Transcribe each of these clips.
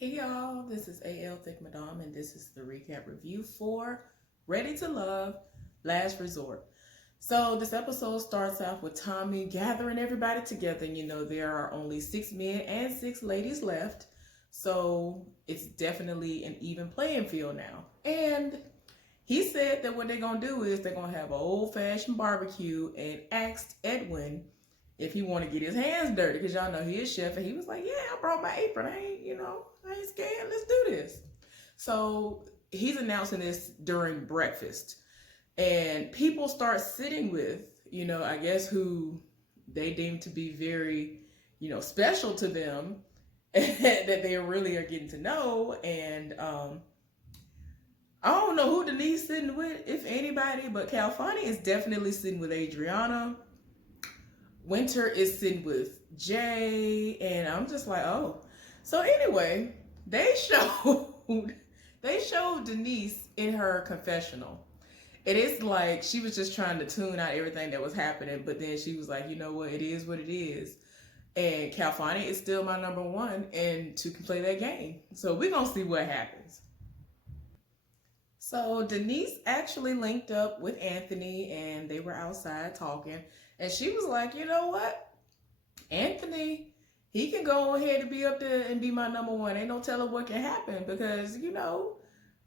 Hey y'all, this is AL Thick Madame, and this is the recap review for Ready to Love Last Resort. So, this episode starts off with Tommy gathering everybody together. And there are only 6 men and 6 ladies left. So, it's definitely an even playing field now. And he said that what they're going to do is they're going to have an old fashioned barbecue and asked Edwin if he want to get his hands dirty, because y'all know he is chef, and he was like, yeah, I brought my apron. I ain't scared. Let's do this. So he's announcing this during breakfast, and people start sitting with, I guess who they deem to be very, special to them, that they really are getting to know. And I don't know who Denise sitting with, if anybody, but Calfani is definitely sitting with Adriana. Winter is sitting with Jay, and I'm just like, oh. So anyway, they showed Denise in her confessional. It is like she was just trying to tune out everything that was happening, but then she was like, you know what, it is what it is. And Calfani is still my number one, and to play that game. So we're gonna see what happens. So Denise actually linked up with Anthony, and they were outside talking. And she was like, you know what? Anthony, he can go ahead and be up there and be my number one. Ain't no telling what can happen, because,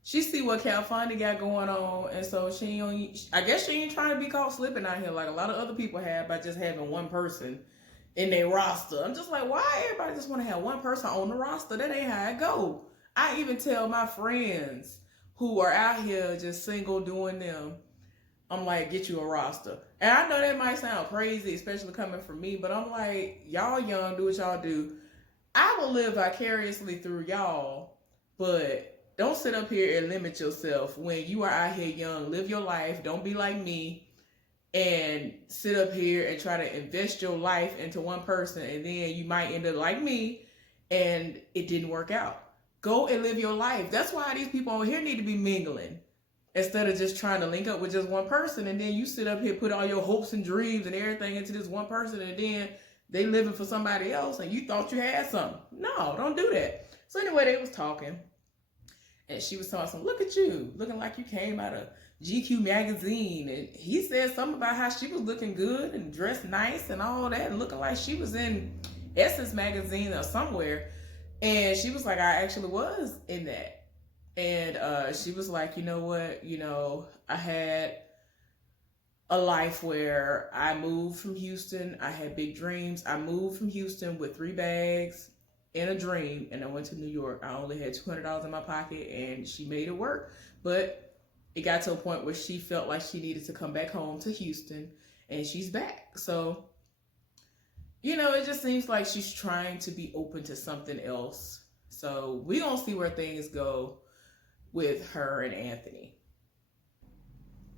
she see what Calfani got going on. And so I guess she ain't trying to be caught slipping out here like a lot of other people have by just having one person in their roster. I'm just like, why everybody just want to have one person on the roster? That ain't how it go. I even tell my friends who are out here just single doing them, I'm like, get you a roster. And I know that might sound crazy, especially coming from me, but I'm like, y'all young, do what y'all do. I will live vicariously through y'all, but don't sit up here and limit yourself when you are out here young. Live your life. Don't be like me and sit up here and try to invest your life into one person, and then you might end up like me and it didn't work out. Go and live your life. That's why these people on here need to be mingling, instead of just trying to link up with just one person, and then you sit up here, put all your hopes and dreams and everything into this one person, and then they living for somebody else and you thought you had something. No, don't do that. So anyway, they was talking, and she was telling some, look at you, looking like you came out of GQ magazine. And he said something about how she was looking good and dressed nice and all that, and looking like she was in Essence magazine or somewhere. And she was like, I actually was in that. And she was like, you know what, I had a life where I moved from Houston. I had big dreams. I moved from Houston with 3 bags and a dream, and I went to New York. I only had $200 in my pocket, and she made it work. But it got to a point where she felt like she needed to come back home to Houston, and she's back. So, it just seems like she's trying to be open to something else. So we gonna see where things go with her and Anthony.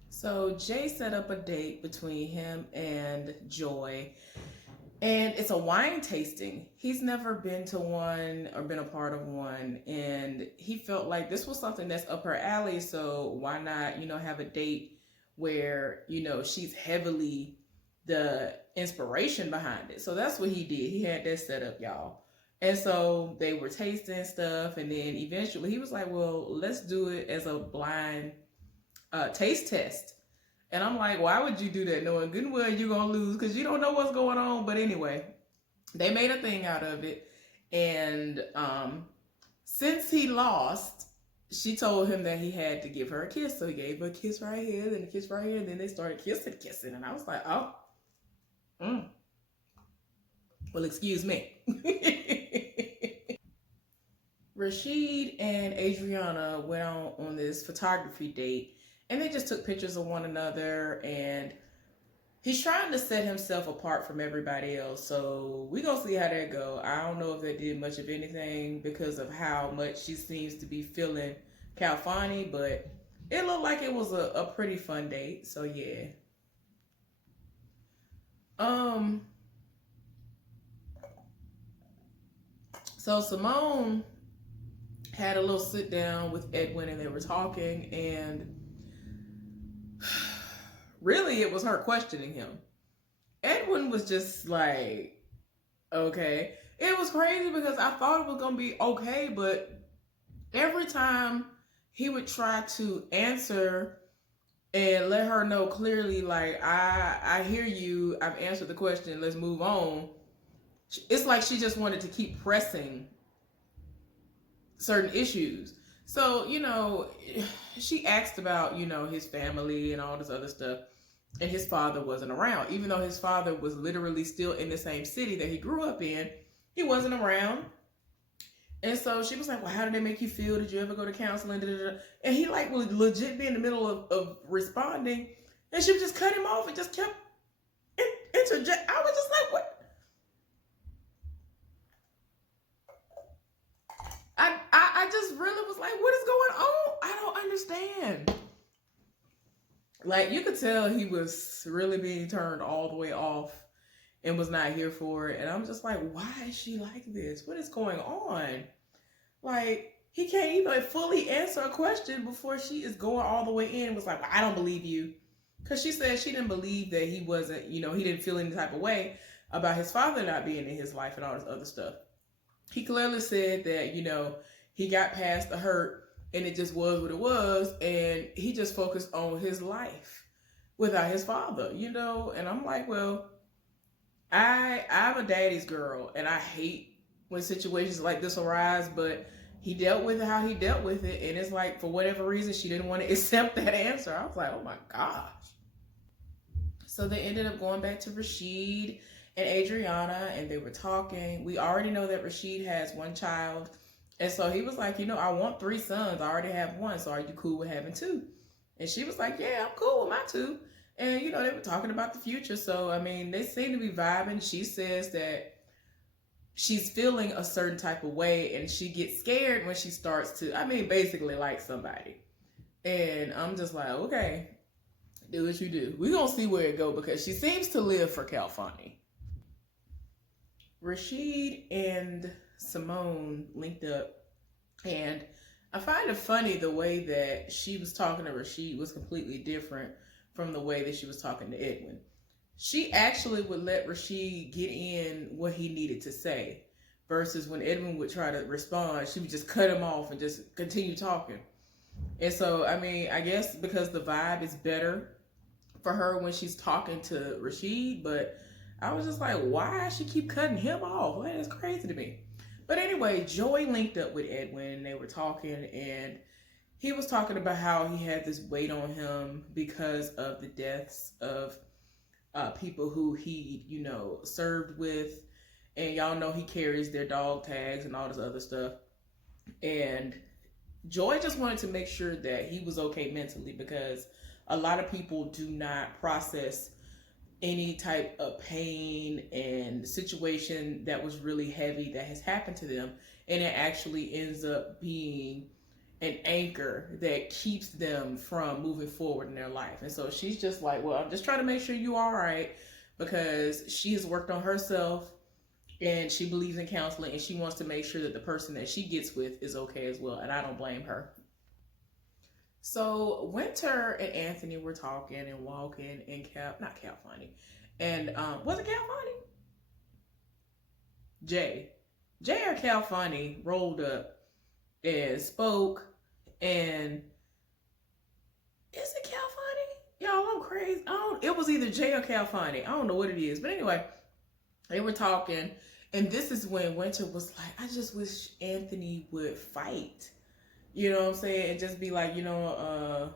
So Jay set up a date between him and Joy, and it's a wine tasting. He's never been to one or been a part of one, and he felt like this was something that's up her alley, so why not, have a date where, she's heavily the inspiration behind it. So that's what he did. He had that set up, y'all. And so they were tasting stuff, and then eventually he was like, well, let's do it as a blind taste test. And I'm like, why would you do that knowing good and well you're going to lose, because you don't know what's going on? But anyway, they made a thing out of it. And since he lost, she told him that he had to give her a kiss. So he gave her a kiss right here, then a kiss right here, and then they started kissing. And I was like, oh, well, excuse me. Rashid and Adriana went on this photography date, and they just took pictures of one another, and he's trying to set himself apart from everybody else. So we're going to see how that go. I don't know if that did much of anything because of how much she seems to be feeling Calfani, but it looked like it was a pretty fun date. So yeah. So Simone had a little sit down with Edwin, and they were talking, and really it was her questioning him. Edwin was just like, okay. It was crazy because I thought it was gonna be okay, but every time he would try to answer and let her know clearly, like, I hear you, I've answered the question, let's move on. It's like she just wanted to keep pressing certain issues. So, she asked about, his family and all this other stuff. And his father wasn't around. Even though his father was literally still in the same city that he grew up in, he wasn't around. And so she was like, well, how did they make you feel? Did you ever go to counseling? Da-da-da. And he like would legit be in the middle of responding. And she would just cut him off and just kept interject. I was just like, what? I just really was like, what is going on? I don't understand. Like, you could tell he was really being turned all the way off and was not here for it. And I'm just like, why is she like this? What is going on? Like, he can't even fully answer a question before she is going all the way in and was like, well, I don't believe you. Because she said she didn't believe that he wasn't, he didn't feel any type of way about his father not being in his life and all this other stuff. He clearly said that, he got past the hurt and it just was what it was. And he just focused on his life without his father, And I'm like, well, I'm a daddy's girl and I hate when situations like this arise, but he dealt with it how he dealt with it. And it's like, for whatever reason, she didn't want to accept that answer. I was like, oh my gosh. So they ended up going back to Rashid and Adriana and they were talking. We already know that Rashid has one child. And so he was like, I want 3 sons. I already have 1. So are you cool with having 2? And she was like, yeah, I'm cool with my 2. And, they were talking about the future. So, I mean, they seem to be vibing. She says that she's feeling a certain type of way and she gets scared when she starts to, basically like somebody. And I'm just like, okay, do what you do. We're going to see where it go because she seems to live for Calfani. Rashid and Simone linked up, and I find it funny the way that she was talking to Rashid was completely different from the way that she was talking to Edwin. She actually would let Rashid get in what he needed to say, versus when Edwin would try to respond, she would just cut him off and just continue talking. And so, I guess because the vibe is better for her when she's talking to Rashid, but I was just like, why she keep cutting him off? That is crazy to me. But anyway, Joey linked up with Edwin and they were talking, and he was talking about how he had this weight on him because of the deaths of people who he, served with. And y'all know he carries their dog tags and all this other stuff. And Joy just wanted to make sure that he was okay mentally, because a lot of people do not process any type of pain and situation that was really heavy that has happened to them, and it actually ends up being an anchor that keeps them from moving forward in their life. And so she's just like, well, I'm just trying to make sure you're all right, because she has worked on herself and she believes in counseling and she wants to make sure that the person that she gets with is okay as well. And I don't blame her. So Winter and Anthony were talking and walking, and not Calfani, and was it Calfani? Jay or Calfani rolled up and spoke, and is it Calfani? Y'all, I'm crazy. It was either Jay or Calfani. I don't know what it is, but anyway, they were talking, and this is when Winter was like, I just wish Anthony would fight. You know what I'm saying? And just be like, roll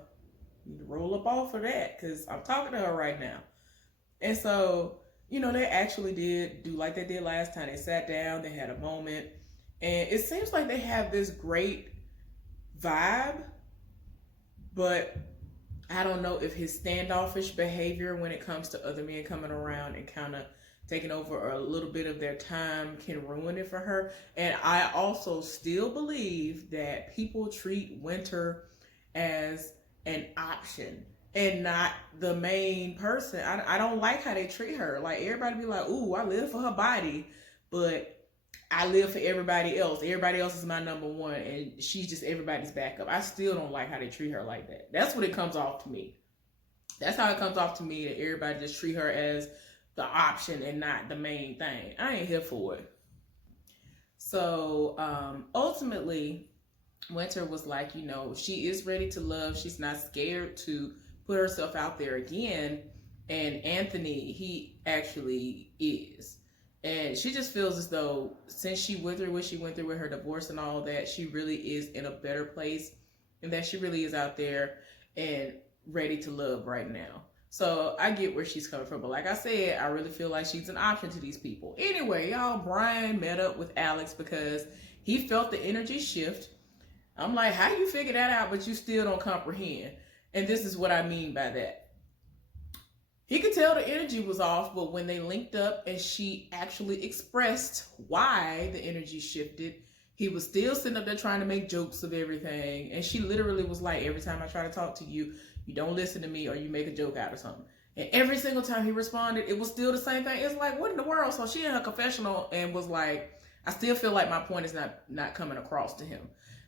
up off of that, because I'm talking to her right now. And so, they actually did do like they did last time. They sat down, they had a moment, and it seems like they have this great vibe, but I don't know if his standoffish behavior when it comes to other men coming around and kind of taking over a little bit of their time can ruin it for her. And I also still believe that people treat Winter as an option and not the main person. I don't like how they treat her. Like, everybody be like, ooh, I live for her body, but I live for everybody else. Everybody else is my number one, and she's just everybody's backup. I still don't like how they treat her like that. That's what it comes off to me. That's how it comes off to me, that everybody just treat her as the option and not the main thing. I ain't here for it. So ultimately, Winter was like, she is ready to love. She's not scared to put herself out there again. And Anthony, he actually is. And she just feels as though since she went through what she went through with her divorce and all that, she really is in a better place and that she really is out there and ready to love right now. So I get where she's coming from. But like I said, I really feel like she's an option to these people. Anyway, y'all, Brian met up with Alex because he felt the energy shift. I'm like, how you figure that out, but you still don't comprehend? And this is what I mean by that. He could tell the energy was off, but when they linked up and she actually expressed why the energy shifted, he was still sitting up there trying to make jokes of everything. And she literally was like, every time I try to talk to you, you don't listen to me or you make a joke out of something. And every single time he responded, it was still the same thing. It's like, what in the world? So she in her confessional and was like, I still feel like my point is not coming across to him.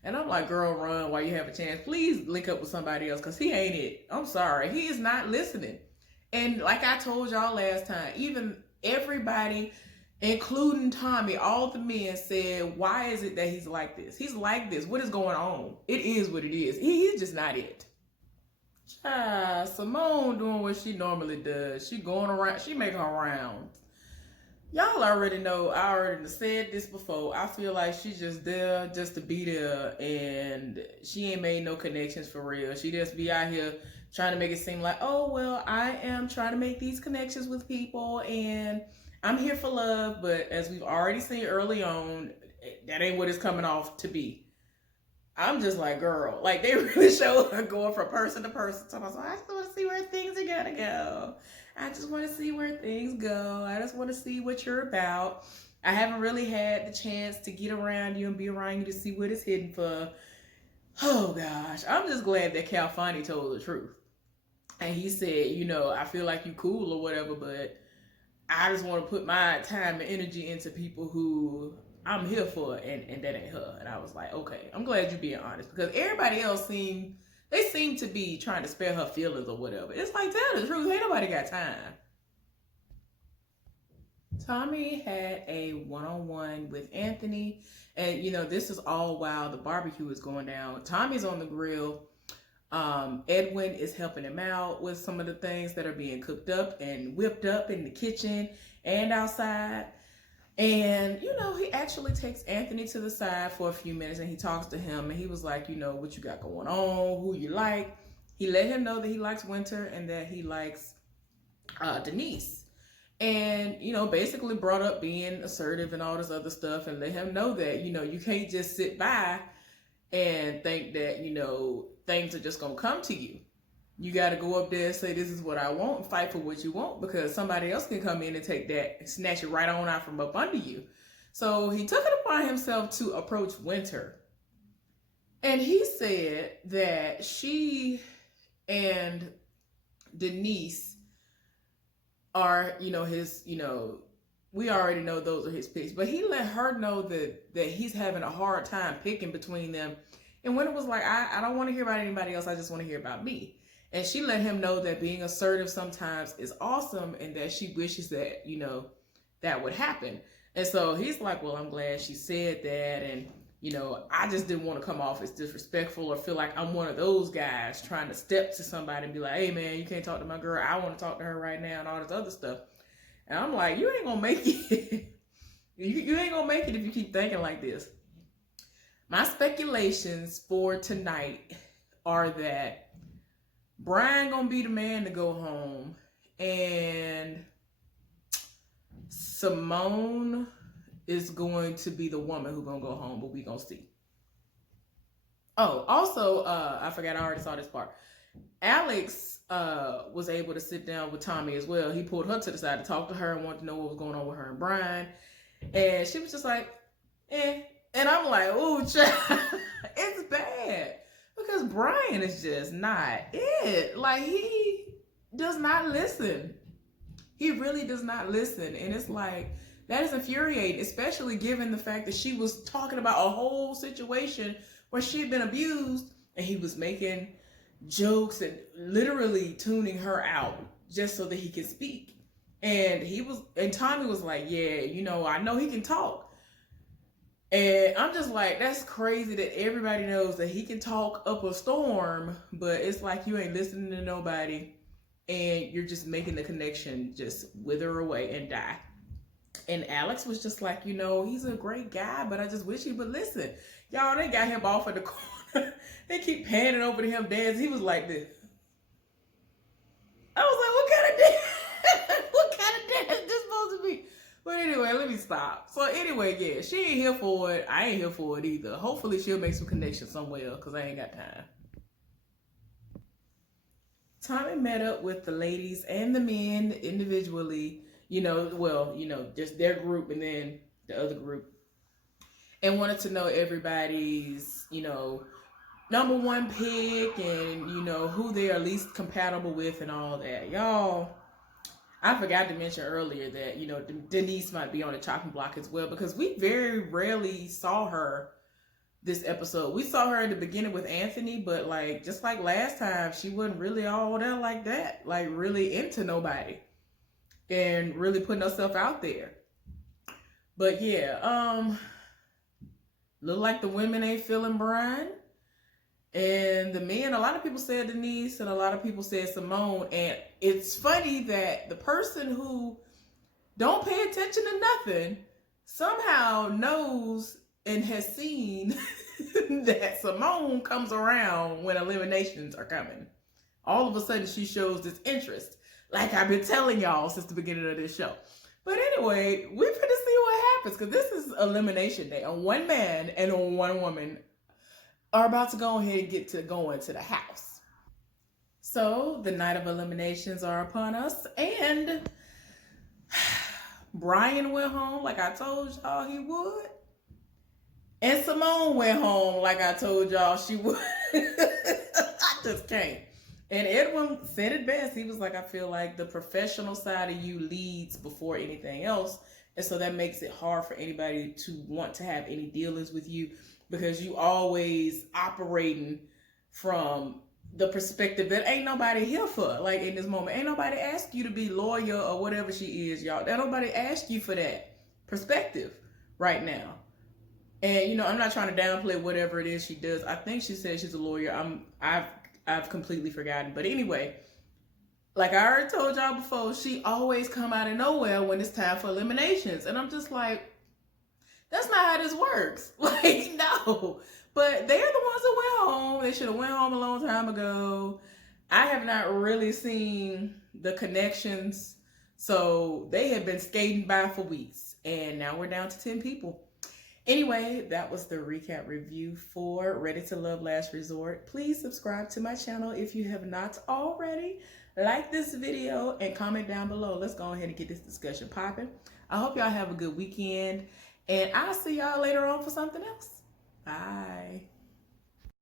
And I'm like, girl, run while you have a chance. Please link up with somebody else because he ain't it. I'm sorry. He is not listening. And like I told y'all last time, even everybody, including Tommy, all the men said, why is it that he's like this? He's like this. What is going on? It is what it is. He's just not it. Simone doing what she normally does. She going around. She making her rounds. Y'all already know, I already said this before. I feel like she's just there just to be there and she ain't made no connections for real. She just be out here trying to make it seem like, oh, well, I am trying to make these connections with people and I'm here for love. But as we've already seen early on, that ain't what it's coming off to be. I'm just like, girl, like they really show her going from person to person. So I was like, I just want to see where things are going to go. I just want to see where things go. I just want to see what you're about. I haven't really had the chance to get around you and be around you to see what it's hidden for. Oh gosh, I'm just glad that Calfani told the truth. And he said, I feel like you cool or whatever, but I just want to put my time and energy into people who I'm here for, and that ain't her. And I was like, okay, I'm glad you're being honest because everybody else seem to be trying to spare her feelings or whatever. It's like, tell the truth, ain't nobody got time. Tommy had a one-on-one with Anthony, and this is all while the barbecue is going down. Tommy's on the grill. Edwin is helping him out with some of the things that are being cooked up and whipped up in the kitchen and outside. And, he actually takes Anthony to the side for a few minutes and he talks to him and he was like, what you got going on, who you like. He let him know that he likes Winter and that he likes Denise. And, basically brought up being assertive and all this other stuff and let him know that, you can't just sit by and think that, things are just going to come to you. You got to go up there and say, this is what I want and fight for what you want because somebody else can come in and take that and snatch it right on out from up under you. So he took it upon himself to approach Winter. And he said that she and Denise are, his, we already know those are his picks. But he let her know that he's having a hard time picking between them. And Winter was like, I don't want to hear about anybody else. I just want to hear about me. And she let him know that being assertive sometimes is awesome and that she wishes that, that would happen. And so he's like, well, I'm glad she said that. And, I just didn't want to come off as disrespectful or feel like I'm one of those guys trying to step to somebody and be like, hey, man, you can't talk to my girl. I want to talk to her right now and all this other stuff. And I'm like, you ain't going to make it. you ain't going to make it if you keep thinking like this. My speculations for tonight are that Brian gonna be the man to go home, and Simone is going to be the woman who gonna go home, but we gonna see. Oh, also, I forgot I already saw this part. Alex was able to sit down with Tommy as well. He pulled her to the side to talk to her and wanted to know what was going on with her and Brian, and she was just like, eh. And I'm like, oh, child, it's bad. Because Brian is just not it. Like, he does not listen. He really does not listen. And it's like, that is infuriating, especially given the fact that she was talking about a whole situation where she had been abused and he was making jokes and literally tuning her out just so that he could speak. And Tommy was like, yeah, I know he can talk. And I'm just like, that's crazy that everybody knows that he can talk up a storm, but it's like you ain't listening to nobody and you're just making the connection just wither away and die. And Alex was just like, he's a great guy, but I just wish he would listen. Y'all, they got him off at the corner. They keep panning over to him dance. He was like this. I was like, what kind of dance? What kind of dance is this supposed to be? But anyway, let me stop. So anyway, yeah, she ain't here for it. I ain't here for it either. Hopefully she'll make some connections somewhere because I ain't got time. Tommy met up with the ladies and the men individually, just their group and then the other group. And wanted to know everybody's, number one pick and, who they are least compatible with and all that. Y'all, I forgot to mention earlier that, Denise might be on the chopping block as well because we very rarely saw her this episode. We saw her in the beginning with Anthony, but like, just like last time, she wasn't really all that like that, like really into nobody and really putting herself out there. But yeah, look like the women ain't feeling Brian. And the men, a lot of people said Denise and a lot of people said Simone. And it's funny that the person who don't pay attention to nothing somehow knows and has seen that Simone comes around when eliminations are coming. All of a sudden she shows this interest, like I've been telling y'all since the beginning of this show. But anyway, we're going to see what happens because this is elimination day. On one man and on one woman are about to go ahead and get to go into the house. So the night of eliminations are upon us, and Brian went home like I told y'all he would, and Simone went home like I told y'all she would. I just can't. And Edwin said it best. He was like, I feel like the professional side of you leads before anything else, and so that makes it hard for anybody to want to have any dealings with you, because you always operating from the perspective that ain't nobody here for. Like in this moment, ain't nobody ask you to be loyal or whatever she is, y'all. Ain't nobody asked you for that perspective right now. And I'm not trying to downplay whatever it is she does. I think she said she's a lawyer. I've completely forgotten. But anyway, like I already told y'all before, she always come out of nowhere when it's time for eliminations. And I'm just like, that's not how this works. Like, no. But they're the ones that went home. They should have went home a long time ago. I have not really seen the connections. So they have been skating by for weeks. And now we're down to 10 people. Anyway, that was the recap review for Ready to Love Last Resort. Please subscribe to my channel if you have not already. Like this video and comment down below. Let's go ahead and get this discussion popping. I hope y'all have a good weekend. And I'll see y'all later on for something else. Bye.